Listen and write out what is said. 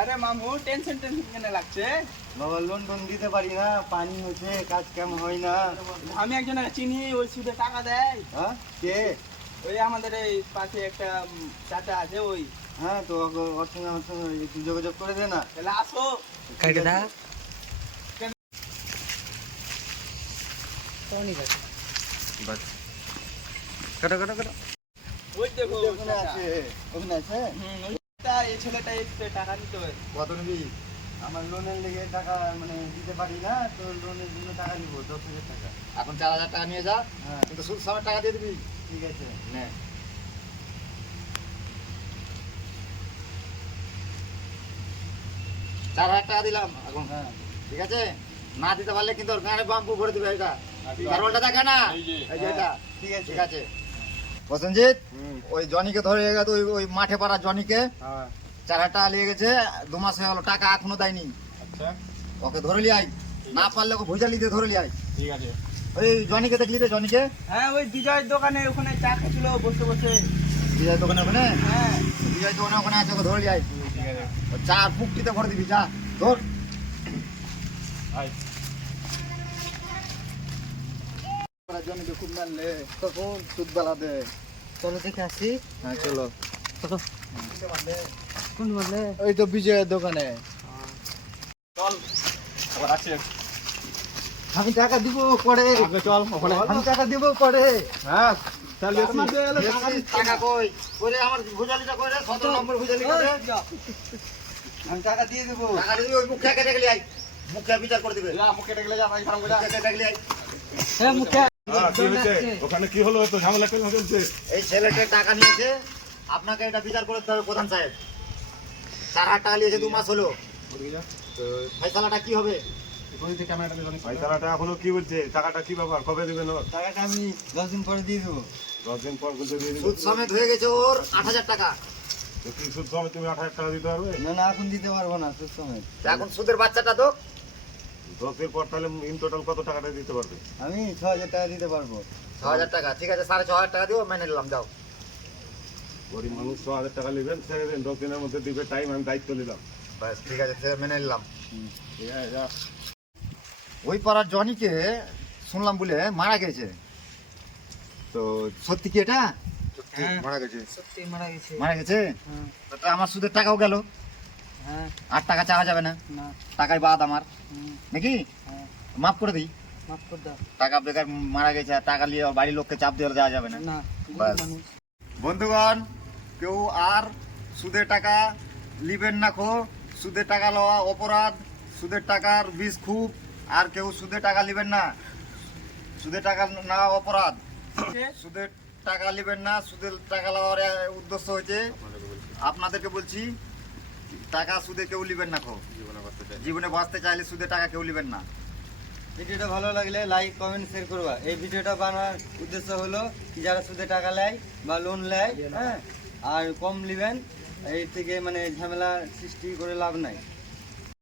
আরে মামু tension tension কেন লাগছে? বাবা লোন টোন দিতে পারি না পানি হচ্ছে কাজ কাম হয় না? আমি একজন চিনি ওই সুদে টাকা দেয়। হ্যাঁ? কে? ওই আমাদের এই পাশে একটা চাচা আছে ওই। হ্যাঁ তো ওর সঙ্গে আমার সঙ্গে একটু যোগাযোগ করে দে না। তাহলে আসো। কাটকে দা কাটো কাটো কাটো। ওই দেখো ওখানে আছে ওখানে আছে? হুম, ওইটা এই ছেলেটা এসছে টাকা নিতে কত নিবি? আমার লোনের লেগে টাকা মানে দিতে পারি না তো লোনের জন্য টাকা দিব দশ হাজার টাকা। এখন চার হাজার টাকা নিয়ে যা হ্যাঁ। কিন্তু সুদ টাকা দিয়ে দিবি। ঠিক আছে। নে। চার হাজার টাকা দিলাম এখন। হ্যাঁ। ঠিক আছে? না দিতে পারলে কিন্তু ওর গানে বাম্পু ভরে দিবে এটা। দেখে না? এই যে এটা। ঠিক আছে। ঠিক আছে। প্রসেনজিৎ ওই জনিকে ধরে গেছে ওই ওই মাঠে পাড়া জনিকে। হ্যাঁ। চার হাজার টাকা নিয়ে গেছে দু মাস হয়ে গেলো টাকা এখনও দেয়নি। আচ্ছা। ওকে ধরে লিয়ে আয়। না পারলে ওকে ভুজালি দিয়ে ধরে লিয়ে আয়। ঠিক আছে। ওই জনিকে দেখলি রে জনিকে? হ্যাঁ ওই বিজয়ের দোকানে ওখানে চা খেছিল বসে বসে। বিজয় দোকানে ওখানে? হ্যাঁ। বিজয় দোকানে ওখানে আছে ওকে ধরে লিয়ে আয়। ঠিক আছে। চা পুকটিতে ভরে দিবি চা ধর। আয়। জনিকে খুব মারলে তখন সুদ বেলা দে। চলো দেখে আসি। হ্যাঁ চলো। কত কোন বললে ওই তো বিজয়ের দোকানে। চল আবার আছে আমি টাকা দিব পরে। চল ওখানে। আমি টাকা দিব পরে। হ্যাঁ টাকা কই? ওরে আমার ভুজালিটা করে সতেরো নম্বর ভুজালি করে আমি টাকা দিয়ে দেবো। টাকা ওই মুখে কেটে গেলে আই মুখে বিচার করে দিবে। যা মুখে ডেকে যা ভাই মুখে কেটে গেলে আই হ্যাঁ মুখে? ওখানে কি হলো? তো ঝামেলা কেন চলছে? এই ছেলেটা টাকা নিয়েছে। আপনাকে এটা বিচার করতে হবে প্রধান সাহেব। চার হাজার টাকা নিয়েছে দু মাস হলো। ফয়সালাটা কি হবে? পয়সাটা এখনও কি বলছে টাকাটা কি ব্যাপার? কবে দিবেন টাকাটা আমি দশ দিন পরে দিয়ে দেবো। দশ দিন পর দিয়ে সুদ সমেত হয়ে গেছে ওর আট হাজার টাকা। তো কি সুদ সময় তুমি আট হাজার টাকা দিতে পারবে? না না এখন দিতে পারব না সুস্থ সময় এখন সুদের বাচ্চাটা তো পর তাহলে ইন টোটাল কত টাকাটা দিতে পারবে? আমি ছ হাজার টাকা দিতে পারব। ছ হাজার টাকা ঠিক আছে সাড়ে ছ হাজার টাকা দিও মেনে নিলাম যাও। গরিব মানুষ ছ হাজার টাকা নেবেন ছেড়ে দিন দশ দিনের মধ্যে দিবে টাইম আমি দায়িত্ব নিলাম। ব্যাস ঠিক আছে মেনে নিলাম। যা। ওই পাড়ার জনিকে শুনলাম বলে মারা গেছে। তো সত্যি কি এটা? হ্যাঁ মারা গেছে। সত্যি মারা গেছে। মারা গেছে? হ্যাঁ। আমার সুদের টাকাও গেল। আর টাকা চাওয়া যাবে না? না। টাকাই বাদ আমার। নাকি? হ্যাঁ। মাফ করে দিই। মাফ করে দাও। টাকা বেকার মারা গেছে টাকা নিয়ে বাড়ির লোককে চাপ দেওয়া যাওয়া যাবে না। না বন্ধুগণ কেউ আর সুদের টাকা লিবেন না খো। সুদের টাকা লওয়া অপরাধ সুদের টাকার বিষ খুব আর কেউ সুদের টাকা লিবেন না। সুদের টাকা নেওয়া অপরাধ। সুদের টাকা লিবেন না সুদের টাকা লওয়ার উদ্দেশ্য হচ্ছে আপনাদেরকে বলছি টাকা সুদে কেউ নেবেন না খো। জীবনে বাঁচতে চাইলে। সুদে টাকা কেউ নেবেন না। ভিডিওটা ভালো লাগলে লাইক কমেন্ট শেয়ার করবা। এই ভিডিওটা বানার উদ্দেশ্য হলো কি যারা সুদে টাকা নেয় বা লোন নেয় হ্যাঁ আর কম নেবেন এই থেকে মানে ঝামেলা সৃষ্টি করে লাভ নাই।